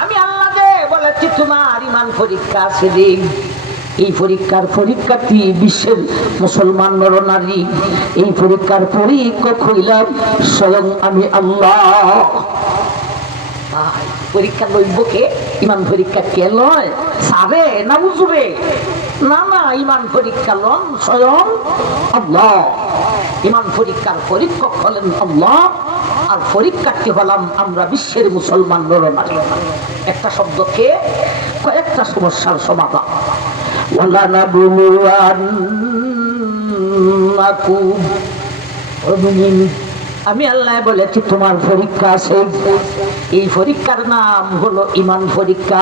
আমি আল্লাহ বলেছি, তোমার ইমান পরীক্ষা আছে এই পরীক্ষার পরীক্ষাটি বিশ্বের মুসলমান নরনারী। এই পরীক্ষার পরীক্ষক হইলাম স্বয়ং আমি আল্লাহ। পরীক্ষা লইব কে? ইমান পরীক্ষা কে লয়? সাবে না বুঝবে? না না ইমান পরীক্ষা লন স্বয়ং ইমান পরীক্ষার পরীক্ষক হলেন আর পরীক্ষার্থী হলাম আমরা বিশ্বের মুসলমান নরনারী। একটা শব্দকে কয়েকটা সমস্যার সমাধান। ওয়ালা নাবলুয়ান্নাকুম ও মুমিন, আমি আল্লাহ বলেছি, তোমার পরীক্ষা আছে এই পরীক্ষার নাম হলো ইমান পরীক্ষা।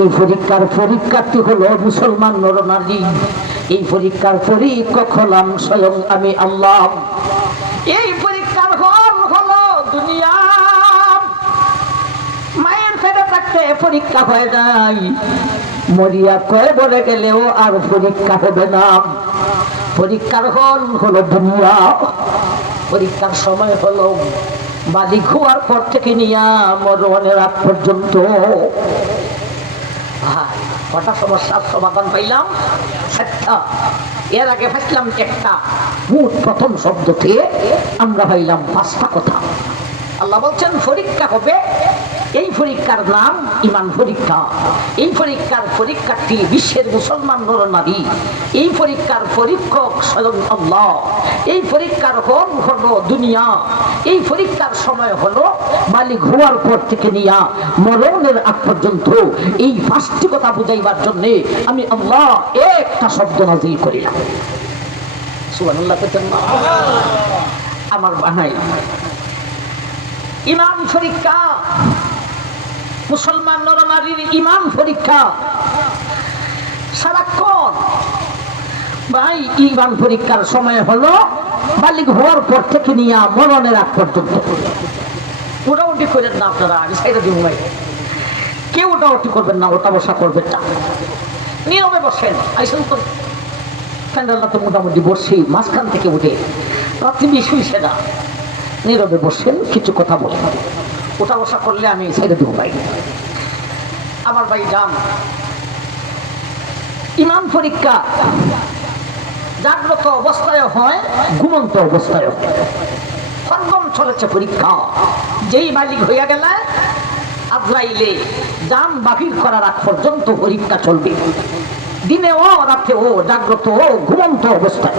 এই পরীক্ষার পরীক্ষার্থী হলো মুসলমান নরনারী। এই পরীক্ষার পরীক্ষক হলাম স্বয়ং আমি আল্লাহ। এই পরীক্ষার হল হলো দুনিয়া। মায়ের ফেরে থাকতে পরীক্ষা হয়ে যায় মরিয়া কয়ে বলে গেলেও আর পরীক্ষা হবে না। পরীক্ষার হল হলো দুনিয়া। পরীক্ষার সময় হলো, বালি খোয়ার পর থেকে নিয়ে মরণের রাত পর্যন্ত। কটা সমস্যার সমাধান পাইলাম? এর আগে একটা। প্রথম আমরা পাইলাম পাঁচটা কথা। আল্লাহ বলছেন, পরীক্ষা হবে এই পরীক্ষার নাম ইমান পরীক্ষা। এই পরীক্ষার পরীক্ষার্থী বিশ্বের মুসলমান নরনারী এই পরীক্ষার পরীক্ষক স্বয়ং আল্লাহ। এই পরীক্ষার হল হলো দুনিয়া। এই পরীক্ষার সময় হলো মালিক হওয়ার পর থেকে নিয়া মরণের আগ পর্যন্ত এই পাঁচটি কথা বুঝাইবার জন্য আমি আল্লাহ একটা শব্দ নাজিল করিলাম। আমার বানাই। ইমান পরীক্ষা মুসলমান নরনারীর ইমান পরীক্ষা। সারাক্ষণ ভাই, ইমান পরীক্ষার সময় হলো বালিক হওয়ার পর থেকে নিয়ে মরণের আগ পর্যন্ত মোটামুটি করেন না আপনারা, আমি সাইডে দিব ভাই। কেউ ওটাউটি করবেন না, ওটা বসা করবেন না। নীরবে বসেন, আইসন তো। ফ্যান্ডাল্লা তো মোটামুটি বসছি মাঝখান থেকে উঠে। রাত্রি বেশি হইছে না নীরবে বসেন, কিছু কথা বলেন। ওটা বসা করলে আমি ছেড়ে দেবো ভাই। আমার ভাই যান ইমান পরীক্ষা জাগ্রত অবস্থায় হয়, ঘুমন্ত অবস্থায়। সর্বম চলেছে পরীক্ষা যেই মালিক হইয়া গেলে, আজরাইলে যান বাহির করার আগ পর্যন্ত পরীক্ষা চলবে। দিনে ও রাতে ও জাগ্রত ও ঘুমন্ত অবস্থায়।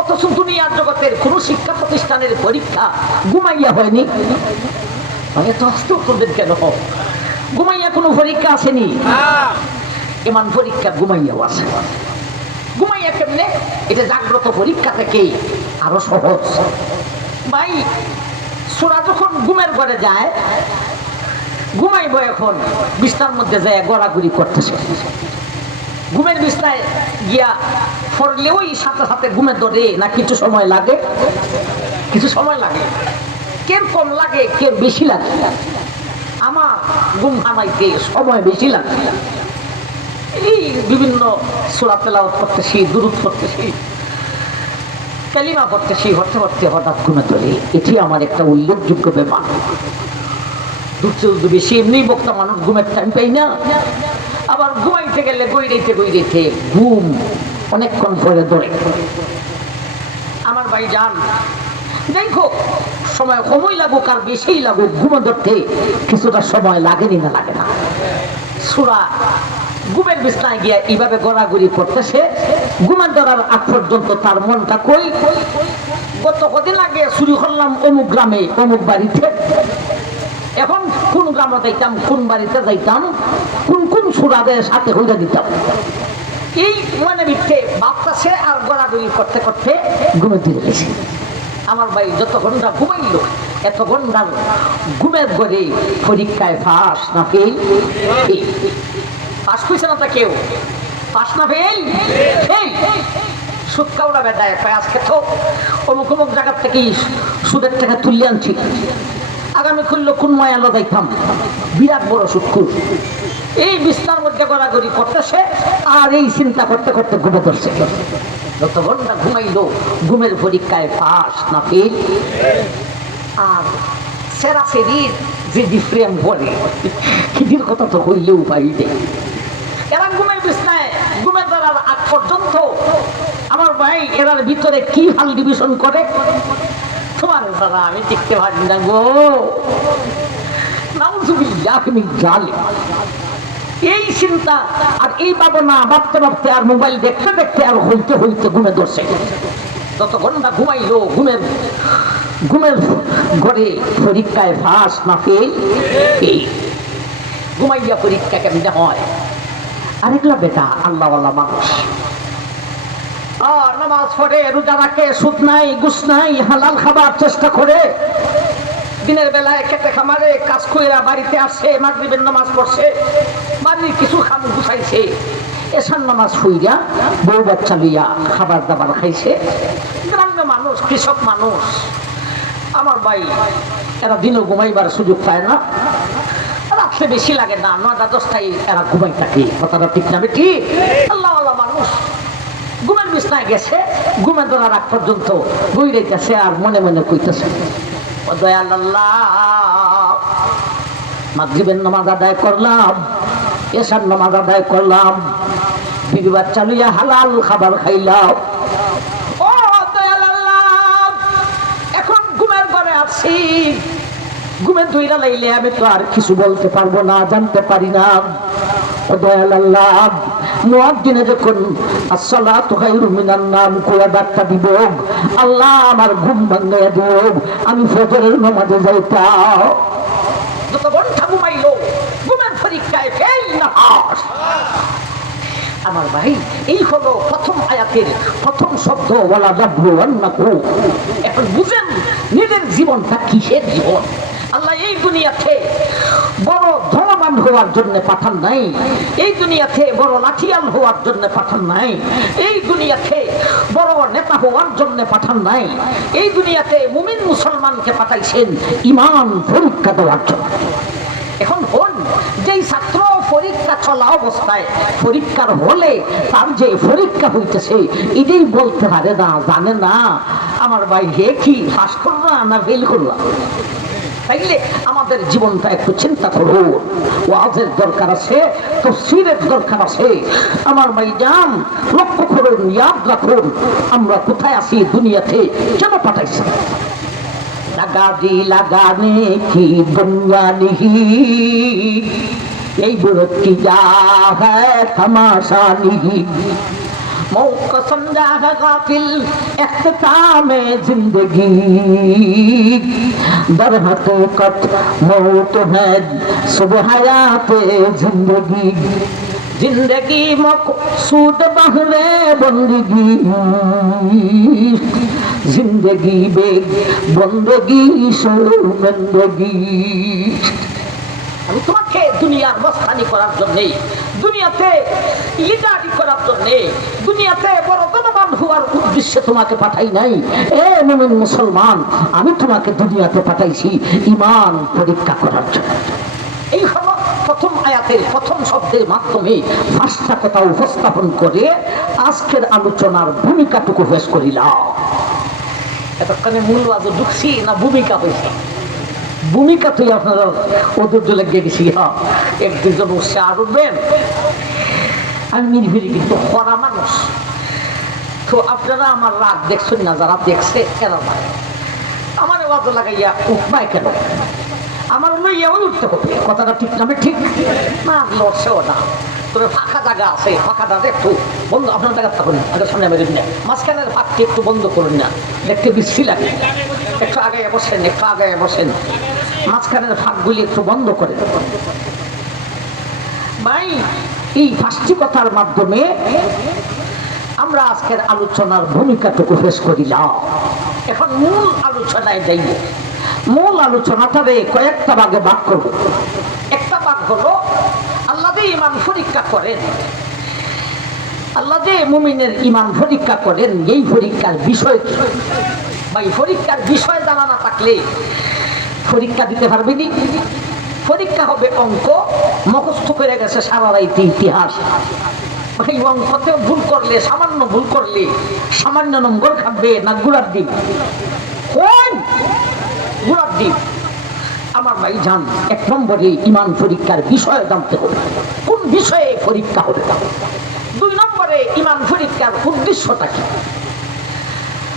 অথচ দুনিয়ার জগতের কোন শিক্ষা প্রতিষ্ঠানের পরীক্ষা ঘুমাইয়া হয়নি। মানে তো আস্ত করবেন কেন? ঘুমাইয়া কোনো পরীক্ষা আসেনি? এমন পরীক্ষা ঘুমাইয়াও আছে ঘুমাইয়া কেমনে? এটা জাগ্রত পরীক্ষা থেকে আরও সহজ। ভাই সোরা যখন ঘুমের ঘরে যায় ঘুমাইব এখন। বিস্তার মধ্যে যায় গড়াগড়ি করতেছে। ঘুমের বিস্তায় গিয়া পড়লে ওই সাথে সাথে ঘুমের ধরে না কিছু সময় লাগে? কিছু সময় লাগে। কের কম লাগে, কের বেশি লাগে? আমার গুম হামাইতে সময় বেশি লাগে। এই বিভিন্ন সোলা তেলাওয়াত করতেছি, দুরুদ করতেছি কালিমা করতেছি হতে হতে হঠাৎ ঘুমে ধরে। এটি আমার একটা উল্লেখযোগ্য ব্যাপার। দুধ বেশি এমনি বক্তা মানুষ ঘুমের টাইম পাই না। আবার ঘুমাইতে গেলে গইরেতে গইরেতে ঘুম অনেকক্ষণ পরে ধরে। আমার ভাই যান দেখো সময় সময় লাগুক আর বেশি লাগুক ঘুমো ধরতে কিছুটা সময় লাগেনি না লাগে না। সুরা ঘুমের বিছনায় গিয়ে এইভাবে গড়াগড়ি করতেছে ঘুমের ধরার আগ পর্যন্ত তার মনটা কই? গত কদিন আগে শুরু করলাম অমুক গ্রামে, অমুক বাড়িতে। এখন কোন গ্রামে যাইতাম, কোন বাড়িতে যাইতাম, কোন কোন সুরাদের সাথে হইয়া দিতাম। এই মনে মিথ্যে সে আর গড়াগড়ি করতে করতে ঘুমে দিয়ে গেছে আমার ভাই যত ঘণ্টা ঘুমাইল, এত ঘণ্টা ঘুমের ঘরে পরীক্ষায় ফাঁস না ফেল পাস কইছে না তা কেউ? পাস না ফেল সুদ কাউরা বেটায় কয় আজকে তো অমুক অমুক জায়গার থেকে সুদের টাকা তুলে আনছি। আগামী খুললো কোন মায়ালো দেখতাম? বিরাট বড় সুৎকুর এই বিস্তার মধ্যে গড়াগড়ি করতেছে, আর এই চিন্তা করতে করতে ঘুমে ধরছে যত ঘণ্টা ঘুমাইলো, ঘুমের পরীক্ষায় পাস না ফেল আর সেরা সেরির যে ডিফ্রেম বলে কিদির কথা তো হইলেও পাই দেয় এরা ঘুমের বিছনায়, ঘুমের দ্বারার আগ পর্যন্ত আমার ভাই এরার ভিতরে কি হাল ডিভিশন করে? তোমার দাদা, আমি দেখতে পারি না গো। নাউজুবিল্লাহ জালিম এই চিন্তা আর এই ভাবনা ভাবতে ভাবতে আর মোবাইল দেখতে দেখতে আর হইতে হইতে ঘুমে ধরছে। যত ঘণ্টা ঘুমাইলো, ঘুমের ঘুমের ঘরে পরীক্ষায় ফাঁস না ফেল এই ঘুমাইয়া পরীক্ষা কেমনে হয়? আরেকলা বেটা আল্লাহ আল্লাহ মানুষ। আর নামাজ পড়ে, রোজা রাখে, সুদ নাই গুস নাই, হালাল খাবার চেষ্টা করে। দিনের বেলায় খেতে খামারে কাজ কইরা বাড়িতে আসছে মাগরিবের নামাজ পড়ছে। বাড়ির কিছু খাম গুছাইছে। এসার নামাজ হইয়া বউ বাচ্চা লইয়া খাবার দাবার খাইছে। গ্রাম্য মানুষ, কৃষক মানুষ। আমার ভাই, এরা দিনও ঘুমাইবার সুযোগ পায় না। রাত্রে বেশি লাগে না নটা দশটায় এরা ঘুমাই থাকে। কথাটা ঠিক না আল্লাহ আল্লাহ মানুষ। গেছে পর্যন্ত আর মনে মনে আল্লাহ, মাগরিবের নামাজ আদায় করলাম। এসার নামাজ আদায় করলাম। বিবি বাচ্চা হালাল খাবার খাইলাম। ও দয়াল আল্লাহ, এখন ঘুমের ঘরে আছি। ঘুমের আমি তো আর কিছু বলতে পারব না, জানতে পারি না। দয়াল আল্লাহ যখন নাম আল্লাহ আমার ঘুম ভাঙাইয়া দিব, আমি ফজরের নামাজে যাইতাম যত ঘণ্টা ঘুমাইলো ঘুমের পরীক্ষায় ফেল না পাস। আমার ভাই এই হলো প্রথম আয়াতের প্রথম শব্দ, ওয়ালা ডাব্লু এখন বুঝেন, নিজের জীবনটা কিসের জীবন? আল্লাহ এই দুনিয়াতে বড় ধনবান হওয়ার জন্য পাঠান নাই, এই দুনিয়াতে বড় লাঠিয়াল হওয়ার জন্য পাঠান নাই, এই দুনিয়াতে বড় নেতা হওয়ার জন্য পাঠান নাই, এই দুনিয়াতে মুমিন মুসলমানকে পাঠাইছেন ইমান পরীক্ষা দেওয়ার জন্য। এখন হন, যেই ছাত্র চলা অবস্থায় পরীক্ষার হলে তার যে পরীক্ষা হইতেছে, এটাই বলতে পারে না, জানে না। আমার ভাই, হে কি? শ্বাস করল না ফেল করল? তাইলে আমাদের জীবনটা একটু চিন্তা করুন। ওয়াজের দরকার আছে তো সিরের দরকার আছে। আমার ভাইজান লক্ষ্য করুন, ইয়াদ রাখুন। আমরা কোথায় আছি দুনিয়াতে? কেন পাঠাইছি লাগা দি লাগানে কি বঙ্গানি यही गुरु की जा है तमाशा नहीं मौक समझा है काफिल इख्ताम जिंदगी दर हकीकत मौत है सुबह पे जिंदगी जिंदगी मकसूद बहरे बंदगी जिंदगी बेग बंदगी शर्मंदगी আমি তোমাকে দুনিয়ার মস্তানি করার জন্যে, দুনিয়াতে লিডারি করার জন্যে, দুনিয়াতে বড় ধনবান হওয়ার উদ্দেশ্যে তোমাকে পাঠাই নাই। এ মুমিন মুসলমান, আমি তোমাকে দুনিয়াতে পাঠাইছি ইমান পরীক্ষা করার জন্য। এই হলো প্রথম আয়াতের প্রথম শব্দের মাধ্যমে পাঁচটা কথা উপস্থাপন করে আজকের আলোচনার ভূমিকাটুকু পেশ করিলাম। এতক্ষণে মূল আজ ঢুকছি না ভূমিকা হয়েছে? ভূমিকা তুই আপনারা ওদের লেগে গেছি হ্যাঁ। এক দুজন উঠছে আর উঠবেন আমি নির্ভীর কিন্তু খরা মানুষ। তো আপনারা আমার রাগ দেখছেন না, যারা দেখছে, এরা ভাই। আমার ওয়াজ লাগাইয়া উঠবাই কেন? আমার লইয়া ওই উঠতে হবে। কথাটা ঠিক নামে ঠিক। না লড়ছেও না। তবে ফাঁকা জায়গা আছে, ফাঁকা জায়গা একটু বন্ধ, আপনার জায়গা থাকুন, আগে সামনে মেরে দিন মাঝখানের ফাঁকটি একটু বন্ধ করুন না, দেখতে বিশ্রী লাগে। একটু আগে বসেন, একটু আগে বসেন। মাঝখানের ফাঁকগুলি একটু বন্ধ করে ভাই, এই পাঁচটি মাধ্যমে আমরা আজকের আলোচনার ভূমিকাটুকু পেশ করিলাম এখন মূল আলোচনায় যাইব মূল আলোচনাটারে কয়েকটা ভাগে ভাগ করব। একটা ভাগ হলো যে ইমান পরীক্ষা করেন, আল্লাহ যে মুমিনের ইমান পরীক্ষা করেন, এই পরীক্ষার বিষয় কি? বা এই পরীক্ষার বিষয় জানা না থাকলে পরীক্ষা দিতে পারবি নি? পরীক্ষা হবে অঙ্ক, মুখস্থ করে গেছে সারা রাইতে ইতিহাস। ভাই অঙ্কতে ভুল করলে, সামান্য ভুল করলে, সামান্য নম্বর খাবে না গুড়ার ডিম কোন? গুড়ার ডিম আমার ভাই জান, এক নম্বরে ইমান পরীক্ষার বিষয় জানতে হবে। কোন বিষয়ে পরীক্ষা হবে? দুই নম্বরে ইমান পরীক্ষার উদ্দেশ্যটা কি?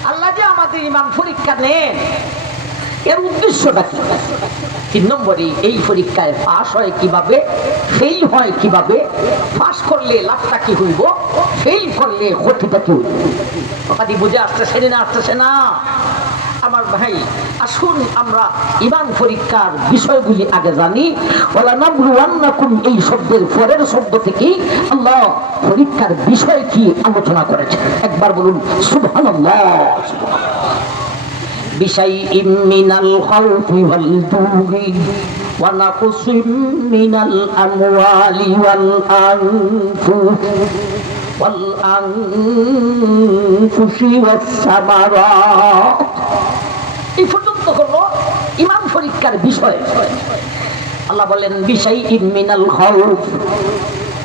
আল্লাহ যে আমাদের ইমান পরীক্ষা নেন, এর উদ্দেশ্যটা কি? তিন নম্বরে এই পরীক্ষায় পাশ হয় কীভাবে? ফেল হয় কীভাবে? পাশ করলে লাভটা কি হইব? ফেল করলে ক্ষতিটা কি হইব? বুঝে আসতেছে না আসতেছে না? আমার ভাই আসুন আমরা ইমান পরীক্ষার বিষয়গুলি আগে জানি ওলা নাবলুয়ান্নাকুম এই শব্দের পরের শব্দ থেকে আল্লাহ পরীক্ষার বিষয় কি আলোচনা করেছেন একবার বলুন সুবহানাল্লাহ بشيء من الخوف والجوع ونقص من الأموال والأنفس والأنفس والثمرات এই পর্যন্ত হলো ইমান পরীক্ষার বিষয় আল্লাহ বলেন বিষয় মিনাল খাউফ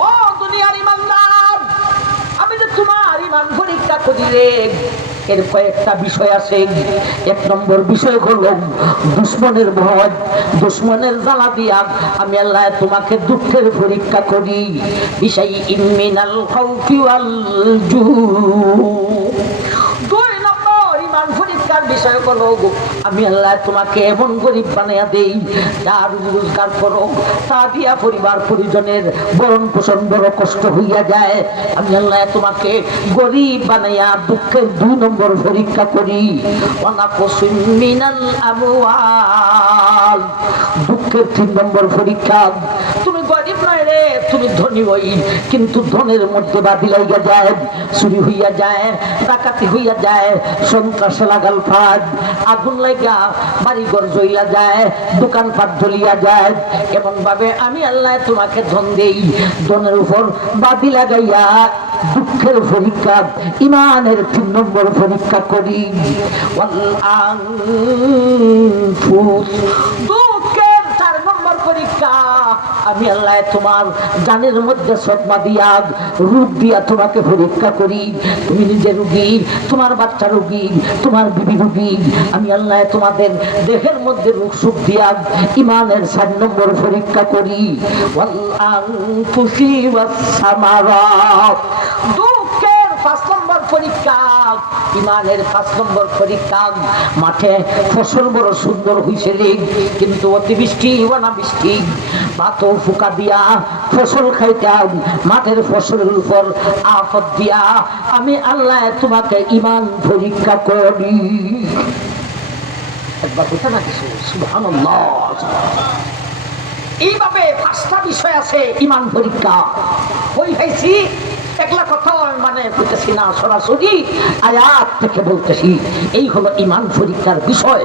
ও দুনিয়ার ইমানদার আমি যে তোমার ইমান পরীক্ষা করি রে এর কয়েকটা বিষয় আছে। এক নম্বর বিষয় হলো, দুশ্মনের ভয়। দুশ্মনের জ্বালা দিয়া আমি আল্লাহ তোমাকে দুঃখের পরীক্ষা করি। বিষয় ইমিনাল খাউফি ওয়াল জু দুই নম্বর ইমান পরীক্ষার বিষয় করো আমি আল্লাহ তোমাকে এমন গরিব বানাইয়া দেই, যার রোজগার করো, তা দিয়া পরিবার পরিজনের বরণ পোষণ বড় কষ্ট হইয়া যায়। আমি আল্লাহ তোমাকে গরিব বানাইয়া দুঃখের দুই নম্বর পরীক্ষা করি। অনাকসিম মিনাল আমওয়াল দুঃখের তিন নম্বর পরীক্ষা। তুমি গরিব নয় রে, তুমি ধনী হই কিন্তু ধনের মধ্যে বাদি লাইয়া যায়, চুরি হইয়া যায়, ডাকাতি হইয়া যায়, সন্ত্রাস লাগাল ফাঁদ, আগুন লাগা বাড়িঘর জ্বইলা যায় দোকান দোকানপাট জ্বলিয়া যায়। এমন ভাবে আমি আল্লাহ তোমাকে ধন দেই, ধনের উপর বাদি লাগাইয়া দুঃখের পরীক্ষা ইমানের তিন নম্বর পরীক্ষা করি ওয়াল আনফুস। দুঃখের চার নম্বর পরীক্ষা আমি আল্লাহ তোমার জানের মধ্যে সদমা দিয়া, রূপ দিয়া তোমাকে পরীক্ষা করি তুমি নিজে রুগী তোমার বাচ্চা রুগী তোমার বিবি রুগী আমি আল্লাহ তোমাদের দেহের মধ্যে রূপ সুখ দিয়া ইমানের সাত নম্বর পরীক্ষা করি। দুঃখের পাঁচ নম্বর পরীক্ষা ইমানের পাঁচ নম্বর পরীক্ষা মাঠে ফসল বড় সুন্দর হয়েছে কিন্তু অতিবৃষ্টি অনাবৃষ্টি ভাত ফুকা দিয়া ফসল খাইতাম। মাঠের ফসলের উপর আফত দিয়া আমি আল্লাহ তোমাকে ইমান পরীক্ষা করি। একবার বুঝতে না কিছু? সুবহানাল্লাহ। এইভাবে পাঁচটা বিষয় আছে ইমান পরীক্ষা। ওই ভাইছি একলা কথা আমি মানে আয়াত থেকে বলতেছি এই হলো ইমান পরীক্ষার বিষয়।